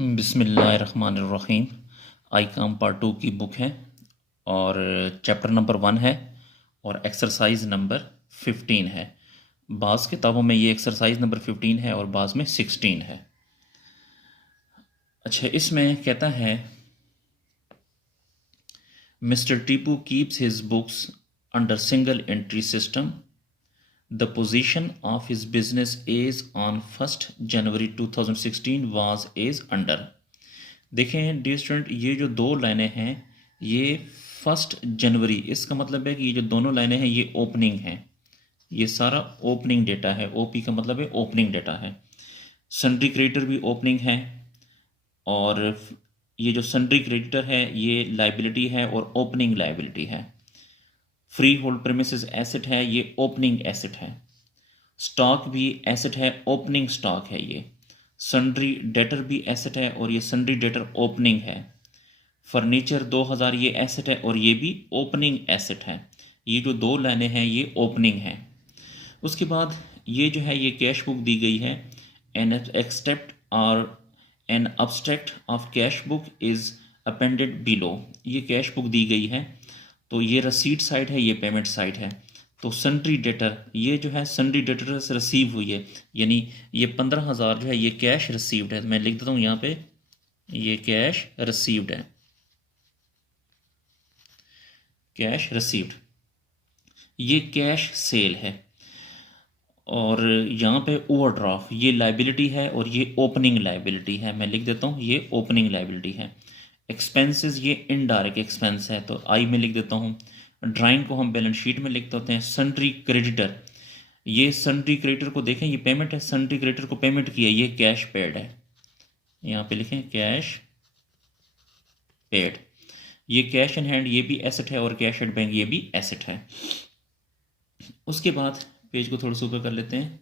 बिस्मिल्लाहिर्रहमानिर्रहीम। आई काम पार्ट 2 की बुक है और चैप्टर नंबर 1 है और एक्सरसाइज नंबर 15 है। बाज़ किताबों में ये एक्सरसाइज नंबर 15 है और बाज़ में 16 है। अच्छा, इसमें कहता है mister Tipu keeps his books under single entry system. The position of his business is on 1 January 2016 was is under. देखें डियर स्टूडेंट, ये जो दो लाइनें हैं ये 1 जनवरी, इसका मतलब है कि ये जो दोनों लाइनें हैं ये ओपनिंग हैं। ये सारा ओपनिंग डेटा है। ओपी का मतलब है ओपनिंग डेटा है। सन्ड्री क्रेडिटर भी ओपनिंग है और ये जो सन्ड्री क्रेडिटर है ये लाइबिलिटी है और ओपनिंग लाइबिलिटी है। फ्री होल्ड प्रेमिसेस एसेट है, ये ओपनिंग एसेट है। स्टॉक भी एसेट है, ओपनिंग स्टॉक है। ये सन्ड्री डेटर भी एसेट है और ये सन्ड्री डेटर ओपनिंग है। फर्नीचर 2000 ये एसेट है और ये भी ओपनिंग एसेट है। ये जो दो लाइनें हैं ये ओपनिंग है। उसके बाद ये जो है ये कैश बुक दी गई है। एन एक्सेप्ट और an abstract of cash book is appended below. ये कैश बुक दी गई है तो ये रसीट साइड है, ये पेमेंट साइड है। तो सन्ड्री डेटर ये जो है सन्ड्री डेटर से रिसीव हुई है, यानी ये 15,000 जो है ये कैश रिसीव्ड है। मैं लिख देता हूँ यहाँ पे, ये कैश रिसीव्ड है, कैश रिसीव्ड। ये कैश सेल है और यहाँ पे ओवरड्राफ्ट ये लाइबिलिटी है और ये ओपनिंग लाइबिलिटी है। मैं लिख देता हूँ ये ओपनिंग लाइबिलिटी है। एक्सपेंसेस ये इनडायरेक्ट एक्सपेंस है तो आई में लिख देता हूँ। ड्राइंग को हम बैलेंस शीट में लिख देते हैं। सन्ड्री क्रेडिटर, ये सन्ड्री क्रेडिटर को देखें ये पेमेंट है, सन्ड्री क्रेडिटर को पेमेंट की है, ये कैश पेड है। यहाँ पे लिखें कैश पेड। ये कैश इन हैंड ये भी एसेट है और कैश एट बैंक ये भी एसेट है। उसके बाद पेज को थोड़ा सा ऊपर कर लेते हैं।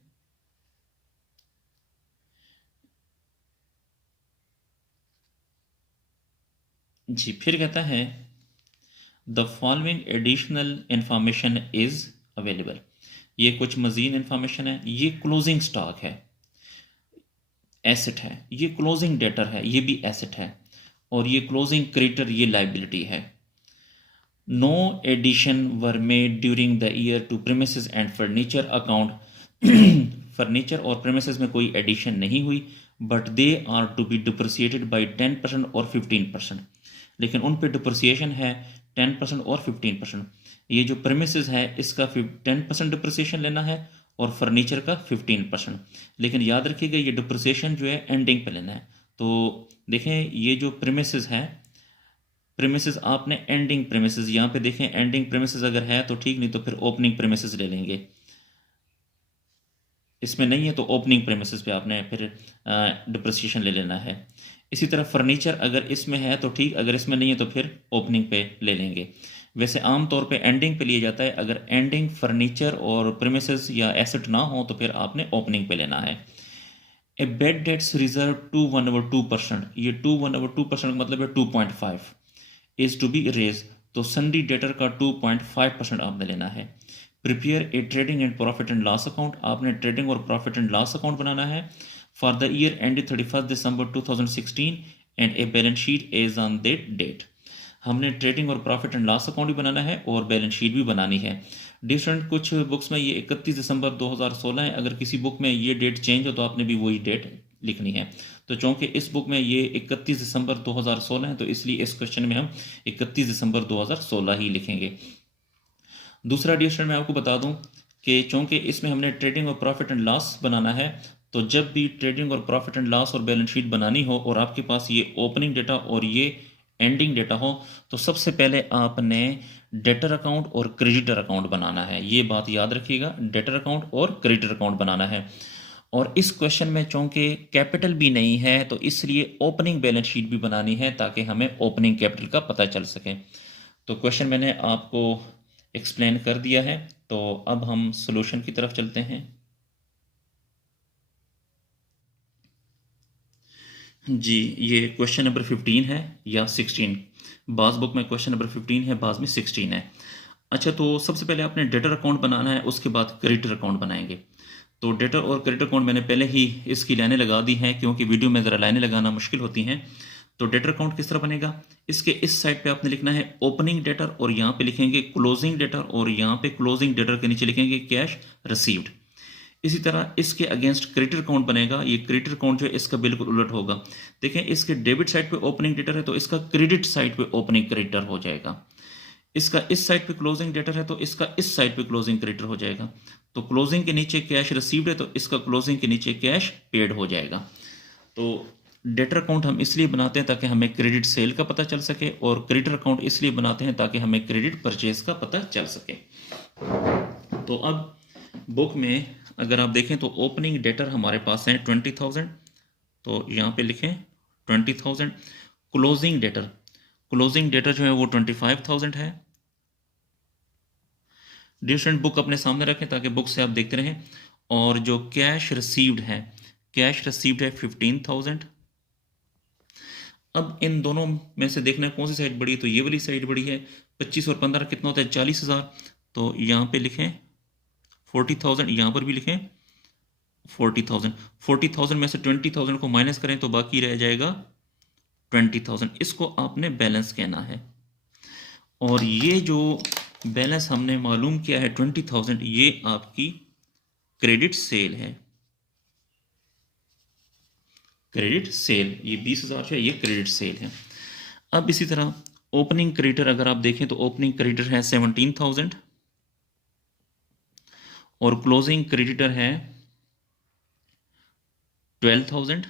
जी, फिर कहता है the following additional information is available. ये कुछ मजीद इंफॉर्मेशन है। ये क्लोजिंग स्टॉक है, एसेट है। ये क्लोजिंग डेटर है, ये भी एसेट है। और ये क्लोजिंग क्रेडिटर ये लाइबिलिटी है। No addition were made during the year to premises and furniture account. Furniture और प्रीमिसेस में कोई एडिशन नहीं हुई, but they are to be depreciated by 10% और 15%। लेकिन उन पे डिप्रिसिएशन है 10% और 15%। ये जो प्रीमिसेस है इसका 10% डिप्रिसिएशन लेना है और फर्नीचर का 15%। लेकिन याद रखिएगा ये डिप्रिसिएशन जो है एंडिंग पे लेना है। तो देखें ये जो प्रीमिसेस है, प्रीमिसेस आपने एंडिंग प्रीमिसेस यहाँ पे देखें, एंडिंग प्रीमिसेस अगर है तो ठीक, नहीं तो फिर ओपनिंग प्रीमिसेस ले लेंगे। इसमें नहीं है तो ओपनिंग प्रीमिसेस पे आपने फिर डिप्रिसिएशन ले लेना है। इसी तरह फर्नीचर अगर इसमें है तो ठीक, अगर इसमें नहीं है तो फिर ओपनिंग पे ले लेंगे। वैसे आम तौर पे एंडिंग पे लिया जाता है। अगर एंडिंग फर्नीचर और प्रीमिसेस या एसेट ना हो तो फिर आपने ओपनिंग पे लेना है। ए बेड डेट्स रिजर्व 2/2%, ये 2/2% मतलब है 2.5 इज टू बी रेज, तो सन्ड्री डेटर का 2.5% आपने लेना है। Prepare a trading and profit and loss account, आपने ट्रेडिंग और प्रॉफिट एंड लॉस अकाउंट बनाना है for the year ended 31 December 2016 and a balance sheet is on that date. हमने ट्रेडिंग और प्रॉफिट एंड लॉस अकाउंट भी बनाना है और बैलेंस शीट भी बनानी है। डिफरेंट कुछ बुक्स में ये 31 दिसंबर 2016 है, अगर किसी बुक में ये डेट चेंज हो तो आपने भी वही डेट लिखनी है। तो चूँकि इस बुक में ये 31 दिसंबर 2016 है तो इसलिए इस क्वेश्चन में हम 31 दिसंबर 2016 ही लिखेंगे। दूसरा डिस्ट्रेंड मैं आपको बता दूं कि चूँकि इसमें हमने ट्रेडिंग और प्रॉफिट एंड लॉस बनाना है, तो जब भी ट्रेडिंग और प्रॉफिट एंड लॉस और बैलेंस शीट बनानी हो और आपके पास ये ओपनिंग डेटा और ये एंडिंग डेटा हो, तो सबसे पहले आपने डेटर अकाउंट और क्रेडिटर अकाउंट बनाना है। ये बात याद रखिएगा, डेटर अकाउंट और क्रेडिटर अकाउंट बनाना है। और इस क्वेश्चन में चूँकि कैपिटल भी नहीं है तो इसलिए ओपनिंग बैलेंस शीट भी बनानी है ताकि हमें ओपनिंग कैपिटल का पता चल सके। तो क्वेश्चन मैंने आपको एक्सप्लेन कर दिया है, तो अब हम सॉल्यूशन की तरफ चलते हैं। जी, ये क्वेश्चन नंबर 15 है या 16। बाज़ बुक में क्वेश्चन नंबर 15 है, बाज़ में 16 है। अच्छा, तो सबसे पहले आपने डेटर अकाउंट बनाना है, उसके बाद क्रेडिटर अकाउंट बनाएंगे। तो डेटर और क्रेडिटर अकाउंट मैंने पहले ही इसकी लाइनें लगा दी हैं, क्योंकि वीडियो में ज़रा लाइनें लगाना मुश्किल होती हैं। तो डेटर अकाउंट किस तरह बनेगा, इसके इस साइड पे आपने लिखना है ओपनिंग डेटर, और यहाँ पे लिखेंगे क्लोजिंग डेटर, और यहाँ पे क्लोजिंग डेटर के नीचे लिखेंगे कैश रिसीव्ड। इसी तरह इसके अगेंस्ट क्रेडिटर अकाउंट बनेगा। ये क्रेडिटर अकाउंट जो है इसका बिल्कुल उलट होगा। देखें, इसके डेबिट साइड पे ओपनिंग डेटर है तो इसका क्रेडिट साइड पे ओपनिंग क्रेडिटर हो जाएगा। इसका इस साइड पे क्लोजिंग डेटर है तो इसका इस साइड पे क्लोजिंग क्रेडिटर हो जाएगा। तो क्लोजिंग के नीचे कैश रिसीव्ड है तो इसका क्लोजिंग के नीचे कैश पेड हो जाएगा। तो डेटर अकाउंट हम इसलिए बनाते हैं ताकि हमें क्रेडिट सेल का पता चल सके, और क्रेडिटर अकाउंट इसलिए बनाते हैं ताकि हमें क्रेडिट परचेज का पता चल सके। तो अब बुक में अगर आप देखें तो ओपनिंग डेटर हमारे पास है 20,000, तो यहाँ पे लिखें 20,000। क्लोजिंग डेटर जो है वो 25,000 है। डियर स्टूडेंट, बुक अपने सामने रखें ताकि बुक से आप देखते रहें। और जो कैश रिसीव्ड है 15,000। अब इन दोनों में से देखना है कौन सी साइड बड़ी है, तो ये वाली साइड बड़ी है। 25 और 15 कितना होता है, 40,000। तो यहाँ पे लिखें 40,000, यहाँ पर भी लिखें 40,000। 40,000 में से 20,000 को माइनस करें तो बाकी रह जाएगा 20,000। इसको आपने बैलेंस कहना है। और ये जो बैलेंस हमने मालूम किया है 20,000, ये आपकी क्रेडिट सेल है। क्रेडिट सेल, ये 20,000 है, ये क्रेडिट सेल है। अब इसी तरह ओपनिंग क्रेडिटर अगर आप देखें तो ओपनिंग क्रेडिटर है 17,000 और क्लोजिंग क्रेडिटर है 12,000।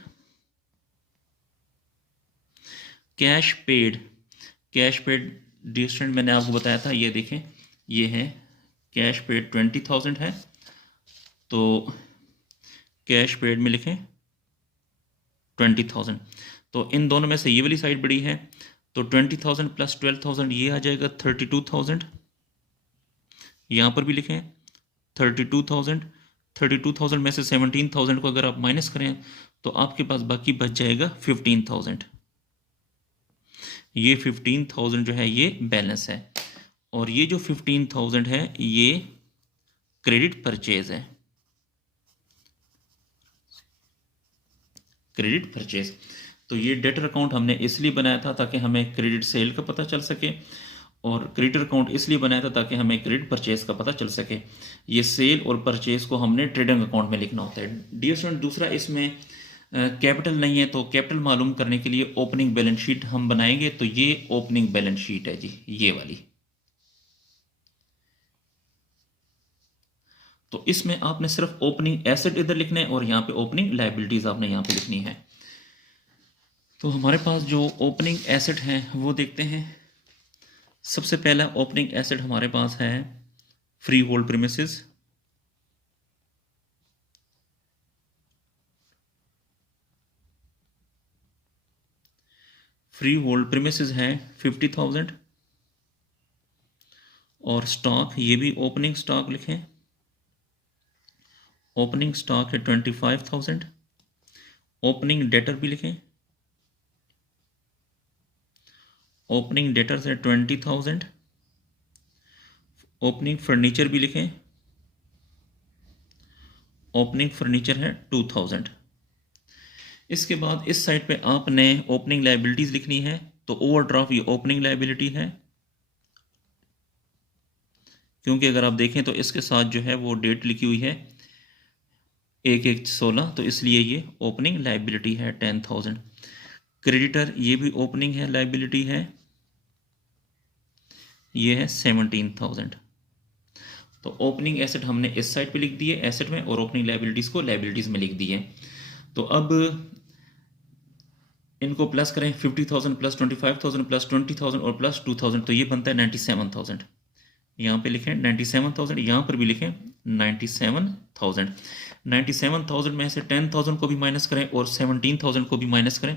कैश पेड डियर स्टूडेंट मैंने आपको बताया था, ये देखें, ये है कैश पेड 20,000 है। तो कैश पेड में लिखें 20,000। तो इन दोनों में से ये वाली साइड बड़ी है, तो 20,000 प्लस 12,000 ये आ जाएगा 32,000। यहाँ पर भी लिखें 32,000। 32,000 में से 17,000 को अगर आप माइनस करें तो आपके पास बाकी बच जाएगा 15,000। ये 15,000 जो है ये बैलेंस है, और ये जो 15,000 है ये क्रेडिट परचेज है। क्रेडिट परचेज, तो ये डेटर अकाउंट हमने इसलिए बनाया था ताकि हमें क्रेडिट सेल का पता चल सके, और क्रेडिटर अकाउंट इसलिए बनाया था ताकि हमें क्रेडिट परचेज का पता चल सके। ये सेल और परचेज को हमने ट्रेडिंग अकाउंट में लिखना होता है। डियर स्टूडेंट, दूसरा इसमें कैपिटल नहीं है, तो कैपिटल मालूम करने के लिए ओपनिंग बैलेंस शीट हम बनाएंगे। तो ये ओपनिंग बैलेंस शीट है जी, ये वाली। तो इसमें आपने सिर्फ ओपनिंग एसेट इधर लिखना है और यहाँ पे ओपनिंग लायबिलिटीज आपने यहाँ पे लिखनी है। तो हमारे पास जो ओपनिंग एसेट हैं वो देखते हैं। सबसे पहला ओपनिंग एसेट हमारे पास है free hold premises. Free hold premises है 50,000, और स्टॉक ये भी ओपनिंग स्टॉक लिखें। ओपनिंग स्टॉक है 25,000। ओपनिंग डेटर भी लिखें, ओपनिंग डेटर है 20,000। ओपनिंग फर्नीचर भी लिखें, ओपनिंग फर्नीचर है 2,000। इसके बाद इस साइड पे आपने ओपनिंग लायबिलिटीज लिखनी है। तो ओवरड्राफ्ट ये ओपनिंग लायबिलिटी है, क्योंकि अगर आप देखें तो इसके साथ जो है वो डेट लिखी हुई है 1/1/16, तो इसलिए ये ओपनिंग लायबिलिटी है 10,000। क्रेडिटर ये भी ओपनिंग है, लायबिलिटी है, ये है 17,000। तो ओपनिंग एसेट हमने इस साइड पे लिख दिए एसेट में, और ओपनिंग लायबिलिटीज को लायबिलिटीज में लिख दिए। तो अब इनको प्लस करें, 50,000 प्लस 25,000 प्लस 20,000 और प्लस 2,000, तो ये बनता है 97,000। यहाँ पे लिखें 97,000, यहाँ पर भी लिखें 97,000। 97,000 में से 10,000 को भी माइनस करें और 17,000 को भी माइनस करें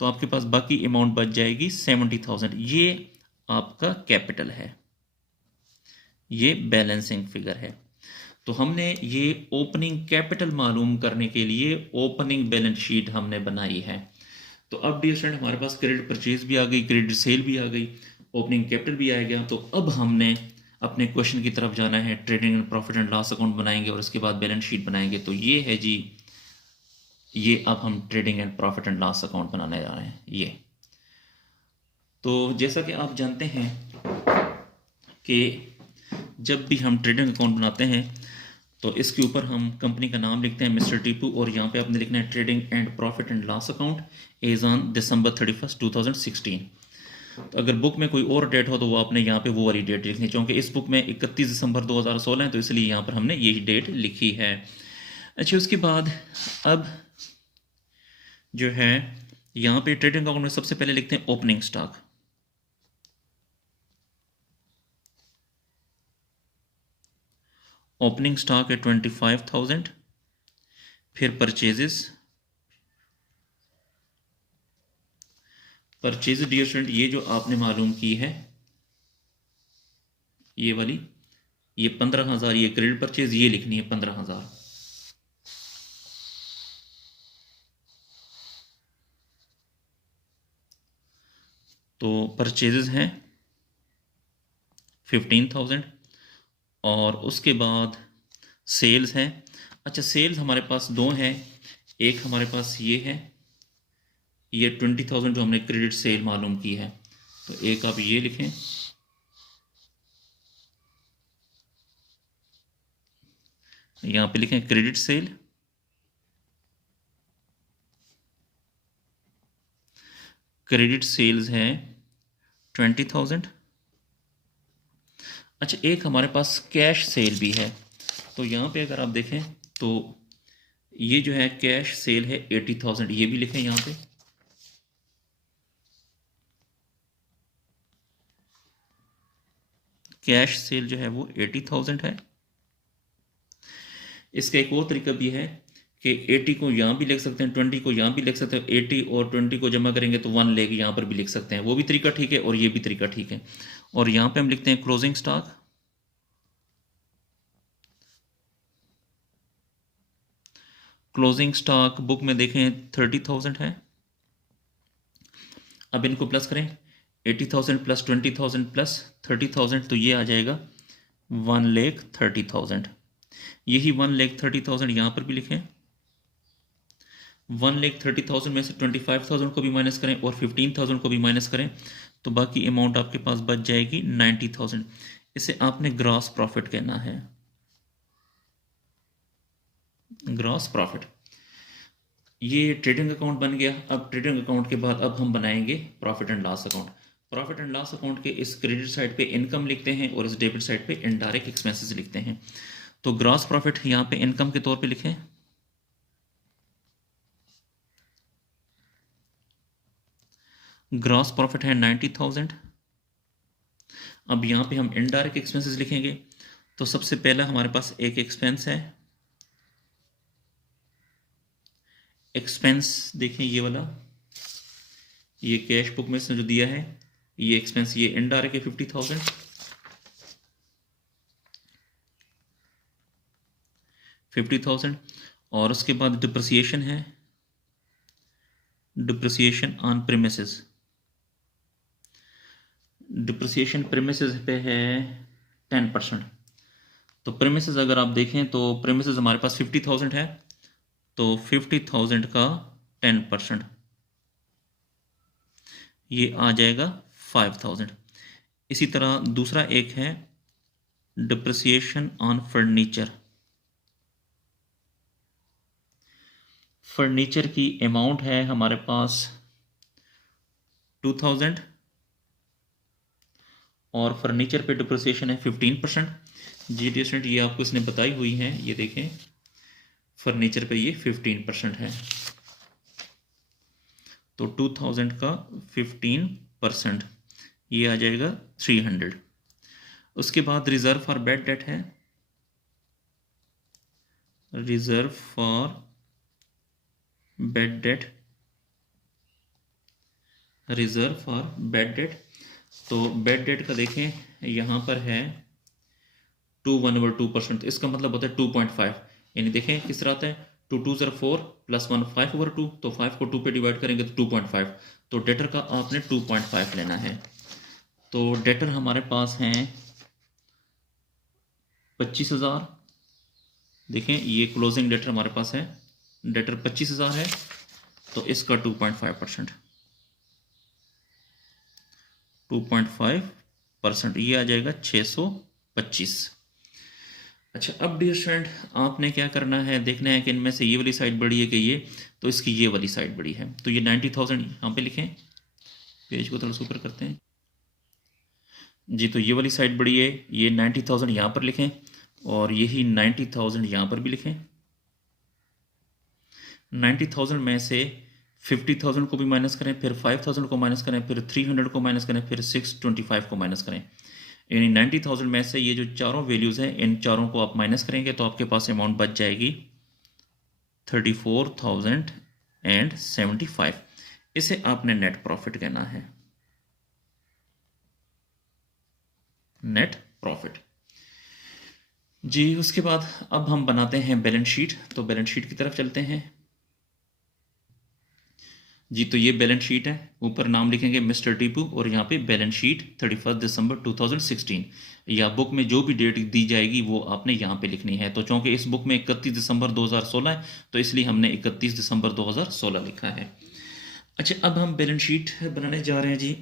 तो आपके पास बाकी अमाउंट बच जाएगी 70,000। ये आपका कैपिटल है, ये बैलेंसिंग फिगर है। तो हमने ये ओपनिंग कैपिटल मालूम करने के लिए ओपनिंग बैलेंस शीट हमने बनाई है। तो अब डियर स्टूडेंट, हमारे पास क्रेडिट परचेज भी आ गई, क्रेडिट सेल भी आ गई, ओपनिंग कैपिटल भी आ गया। तो अब हमने अपने क्वेश्चन की तरफ जाना है, trading and profit and loss account बनाएंगे और उसके बाद बैलेंस शीट बनाएंगे। तो ये है जी, ये अब हम trading and profit and loss account बनाने जा रहे हैं ये। तो जैसा कि आप जानते हैं कि जब भी हम ट्रेडिंग अकाउंट बनाते हैं तो इसके ऊपर हम कंपनी का नाम लिखते हैं मिस्टर टीपू, और यहाँ पे आपने लिखना है trading and profit and loss account as on December 31, 2016। तो अगर बुक में कोई और डेट हो तो वो आपने यहाँ पे वो वाली डेट लिखनी है, क्योंकि इस बुक में 31 दिसंबर 2016 है, तो इसलिए यहाँ पर हमने यही डेट लिखी है। अच्छा, उसके बाद अब जो है यहाँ पे ट्रेडिंग अकाउंट में सबसे पहले लिखते हैं ओपनिंग स्टॉक। ओपनिंग स्टॉक है 25,000। फिर परचेजेस डियर स्टूडेंट, ये जो आपने मालूम की है ये वाली, ये 15,000, ये क्रेडिट परचेज, ये लिखनी है 15,000। तो परचेजेस हैं 15,000 और उसके बाद सेल्स हैं। अच्छा, सेल्स हमारे पास दो हैं, एक हमारे पास ये है, ये 20,000 जो हमने क्रेडिट सेल मालूम की है, तो एक आप ये लिखें, यहाँ पे लिखें क्रेडिट सेल। क्रेडिट सेल्स है 20,000। अच्छा, एक हमारे पास कैश सेल भी है, तो यहाँ पे अगर आप देखें तो ये जो है कैश सेल है 80,000, ये भी लिखें यहाँ पे। कैश सेल जो है वो 80,000 है। इसका एक और तरीका भी है कि 80 को यहाँ भी लिख सकते हैं, 20 को यहाँ भी लिख सकते हैं, 80 और 20 को जमा करेंगे तो 1 लेके यहाँ पर भी लिख सकते हैं, वो भी तरीका ठीक है और ये भी तरीका ठीक है। और यहाँ पे हम लिखते हैं closing stock. Closing stock book में देखें 30,000 है। अब इनको प्लस करें, 80,000 प्लस 20,000 प्लस 30,000, तो ये आ जाएगा 1,30,000। यही 1,30,000 यहाँ पर भी लिखें। 1,30,000 में से 25,000 को भी माइनस करें और 15,000 को भी माइनस करें, तो बाकी अमाउंट आपके पास बच जाएगी 90,000। इसे आपने ग्रॉस प्रॉफिट कहना है, ग्रॉस प्रॉफिट। ये ट्रेडिंग अकाउंट बन गया। अब ट्रेडिंग अकाउंट के बाद अब हम बनाएंगे profit and loss account. Profit and loss account के इस क्रेडिट साइड पे इनकम लिखते हैं और इस डेबिट साइड पे इनडायरेक्ट एक्सपेंसेस लिखते हैं। तो ग्रॉस प्रॉफिट यहाँ पे इनकम के तौर पे लिखें, ग्रॉस प्रॉफिट है 90,000। अब यहाँ पे हम इनडायरेक्ट एक्सपेंसेस लिखेंगे, तो सबसे पहला हमारे पास एक एक्सपेंस है, एक्सपेंस देखें ये वाला, ये कैश बुक में से जो दिया है ये एक्सपेंस, ये इनडायरेक्ट है 50,000। 50,000 और उसके बाद डिप्रिसिएशन है, depreciation on premises. Depreciation premises पे है 10%। तो प्रीमिसेस अगर आप देखें तो प्रीमिसेस हमारे पास 50,000 है, तो 50,000 का 10% ये आ जाएगा 5,000। इसी तरह दूसरा एक है डिप्रिसिएशन ऑन फर्नीचर। फर्नीचर की अमाउंट है हमारे पास 2,000 और फर्नीचर पे डिप्रिसिएशन है 15%। जी डी स्टूडेंट, ये आपको इसने बताई हुई है, ये देखें फर्नीचर पे ये 15% है, तो 2,000 का 15% ये आ जाएगा 300। उसके बाद रिजर्व फॉर बैड डेट है, reserve for bad debt, reserve for bad debt. तो बैड डेट का देखें यहाँ पर है 2/2%, इसका मतलब होता है 2.5, यानी देखें किस तरह आता है 2 2 0 4 प्लस 1 5/2, तो 5 को 2 पे डिवाइड करेंगे तो 2.5, तो डेटर का आपने 2.5 लेना है। तो डेटर हमारे पास हैं 25,000, देखें ये क्लोजिंग डेटर हमारे पास है, डेटर 25,000 है, तो इसका 2.5%, 2.5% ये आ जाएगा 625। अच्छा, अब डियर स्टूडेंट आपने क्या करना है, देखना है कि इनमें से ये वाली साइड बड़ी है कि ये, तो इसकी ये वाली साइड बड़ी है, तो ये 90,000 यहाँ पे लिखें, पेज को थोड़ा सा ऊपर करते हैं जी, तो ये वाली साइड बड़ी है, ये 90,000 यहाँ पर लिखें और यही 90,000 यहाँ पर भी लिखें। 90,000 में से 50,000 को भी माइनस करें, फिर 5,000 को माइनस करें, फिर 300 को माइनस करें, फिर 625 को माइनस करें। यानी 90,000 में से ये जो चारों वैल्यूज़ हैं इन चारों को आप माइनस करेंगे तो आपके पास अमाउंट बच जाएगी 34,075। इसे आपने नेट प्रॉफिट कहना है, नेट प्रॉफिट जी। उसके बाद अब हम बनाते हैं बैलेंस शीट, तो बैलेंस शीट की तरफ चलते हैं जी। तो ये बैलेंस शीट है, ऊपर नाम लिखेंगे मिस्टर टीपू और यहाँ पे बैलेंस शीट 31 दिसंबर 2016, या बुक में जो भी डेट दी जाएगी वो आपने यहाँ पे लिखनी है। तो चूँकि इस बुक में 31 दिसंबर 2016 है तो इसलिए हमने 31 दिसंबर 2016 लिखा है। अच्छा, अब हम बैलेंस शीट बनाने जा रहे हैं जी।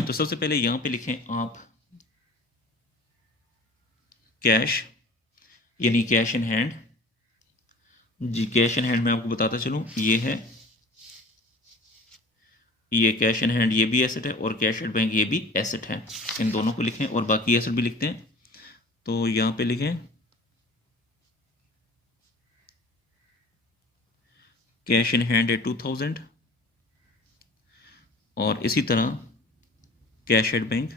तो सबसे पहले यहाँ पे लिखें आप कैश, यानी कैश इन हैंड जी। कैश इन हैंड मैं आपको बताता चलूँ, ये है, ये कैश इन हैंड ये भी एसेट है और कैश एट बैंक ये भी एसेट है। इन दोनों को लिखें और बाकी एसेट भी लिखते हैं। तो यहाँ पे लिखें कैश इन हैंड है 2000 और इसी तरह cash at bank,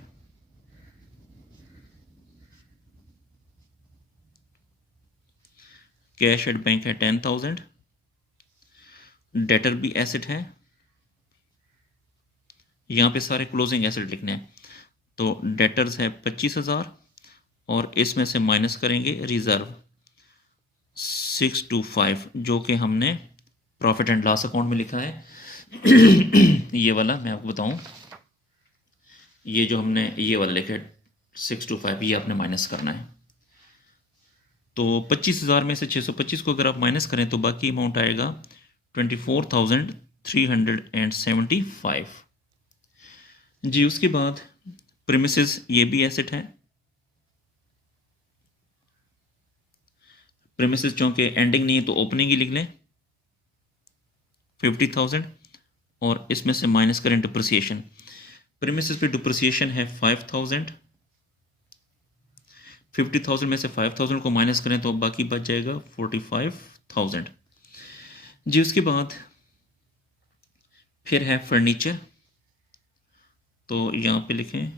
cash at bank है 10,000, डेटर भी एसेट है। यहाँ पे सारे क्लोजिंग एसेट लिखने हैं। तो डेटर्स है 25,000 और इसमें से माइनस करेंगे रिजर्व 625 जो कि हमने प्रॉफिट एंड लॉस अकाउंट में लिखा है। ये वाला मैं आपको बताऊं, ये जो हमने ये वाला लिखा है 625, ये आपने माइनस करना है। तो 25,000 में से 625 को अगर आप माइनस करें तो बाकी अमाउंट आएगा 24,375 जी। उसके बाद प्रीमिसेस ये भी एसेट है। प्रीमिसेस चूंकि एंडिंग नहीं है तो ओपनिंग ही लिख लें 50,000 और इसमें से माइनस करें डिप्रिसिएशन। प्रीमिसेस पे डिप्रिसिएशन है 5,000, 50,000 में से 5,000 को माइनस करें तो बाकी बच जाएगा 45,000 जी। उसके बाद फिर है फर्नीचर, तो यहाँ पे लिखें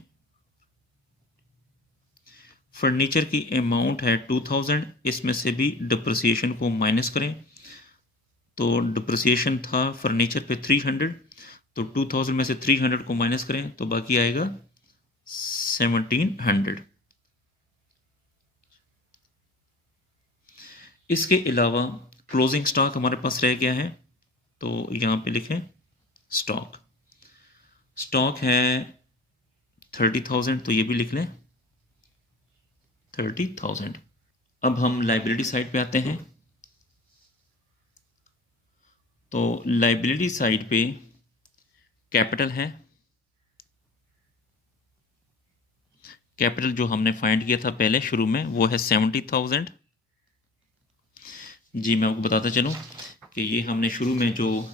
फर्नीचर की अमाउंट है 2,000, इसमें से भी डिप्रिसिएशन को माइनस करें। तो डिप्रिसिएशन था फर्नीचर पे 300, तो 2,000 में से 300 को माइनस करें तो बाकी आएगा 1,700। इसके अलावा क्लोजिंग स्टॉक हमारे पास रह गया है, तो यहाँ पे लिखें स्टॉक, स्टॉक है 30,000, तो ये भी लिख लें 30,000। अब हम लाइबिलिटी साइड पे आते हैं। तो लाइबिलिटी साइड पे कैपिटल है, कैपिटल जो हमने फाइंड किया था पहले शुरू में वो है 70,000 जी। मैं आपको बताता चलूँ कि ये हमने शुरू में जो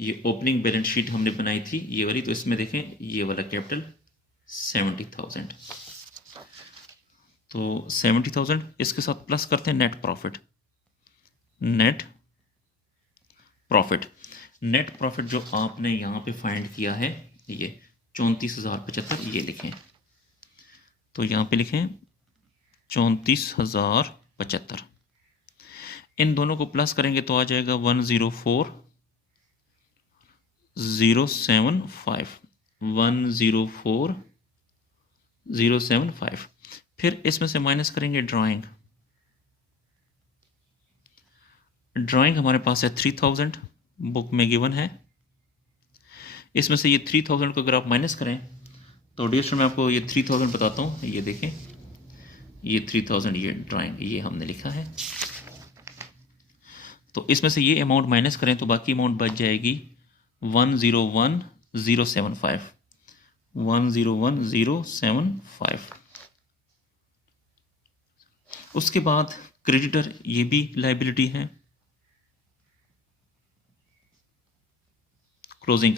ये ओपनिंग बैलेंस शीट हमने बनाई थी ये वाली, तो इसमें देखें ये वाला कैपिटल 70,000, तो 70,000 इसके साथ प्लस करते हैं net profit. Net profit, net profit जो आपने यहाँ पे फाइंड किया है ये 34,075, ये लिखें। तो यहाँ पे लिखें 34,075, इन दोनों को प्लस करेंगे तो आ जाएगा 104,075, 104,075। फिर इसमें से माइनस करेंगे ड्राइंग, ड्राइंग हमारे पास है 3,000 बुक में गिवन है। इसमें से ये 3,000 को अगर आप माइनस करें तो डियर स्टूडेंट मैं आपको ये 3,000 बताता हूँ, ये देखें ये 3000 ये ड्राइंग ये हमने लिखा है। तो इसमें से ये अमाउंट माइनस करें तो बाकी अमाउंट बच जाएगी 101,075 101,075। उसके बाद क्रेडिटर, ये भी लाइबिलिटी है। क्लोजिंग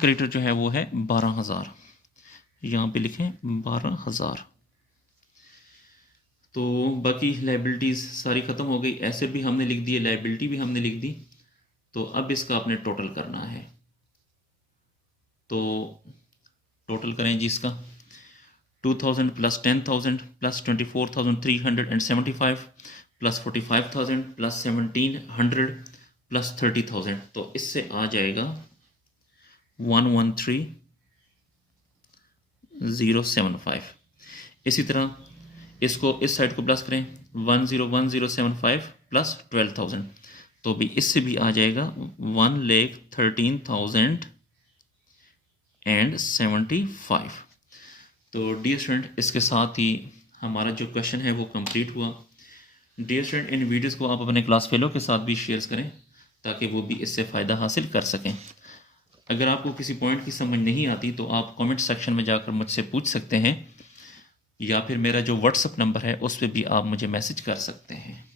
क्रेडिटर जो है वो है 12,000, यहाँ पे लिखें 12,000। तो बाकी लाइबिलिटीज़ सारी ख़त्म हो गई, एसेट भी हमने लिख दिए, लाइबिलिटी भी हमने लिख दी। तो अब इसका आपने टोटल करना है। तो टोटल करें जी इसका 2000 plus 10,000 plus 24,375 plus 45,000 plus 1,700 plus 30,000। तो इससे आ जाएगा 113,075। इसी तरह इसको इस साइड को प्लस करें 101,075 प्लस 12,000, तो भी इससे भी आ जाएगा 1,13,075। तो डियर स्टूडेंट, इसके साथ ही हमारा जो क्वेश्चन है वो कंप्लीट हुआ। डियर स्टूडेंट, इन वीडियोस को आप अपने क्लास फेलो के साथ भी शेयर करें ताकि वो भी इससे फ़ायदा हासिल कर सकें। अगर आपको किसी पॉइंट की समझ नहीं आती तो आप कमेंट सेक्शन में जाकर मुझसे पूछ सकते हैं, या फिर मेरा जो व्हाट्सअप नंबर है उस पर भी आप मुझे मैसेज कर सकते हैं।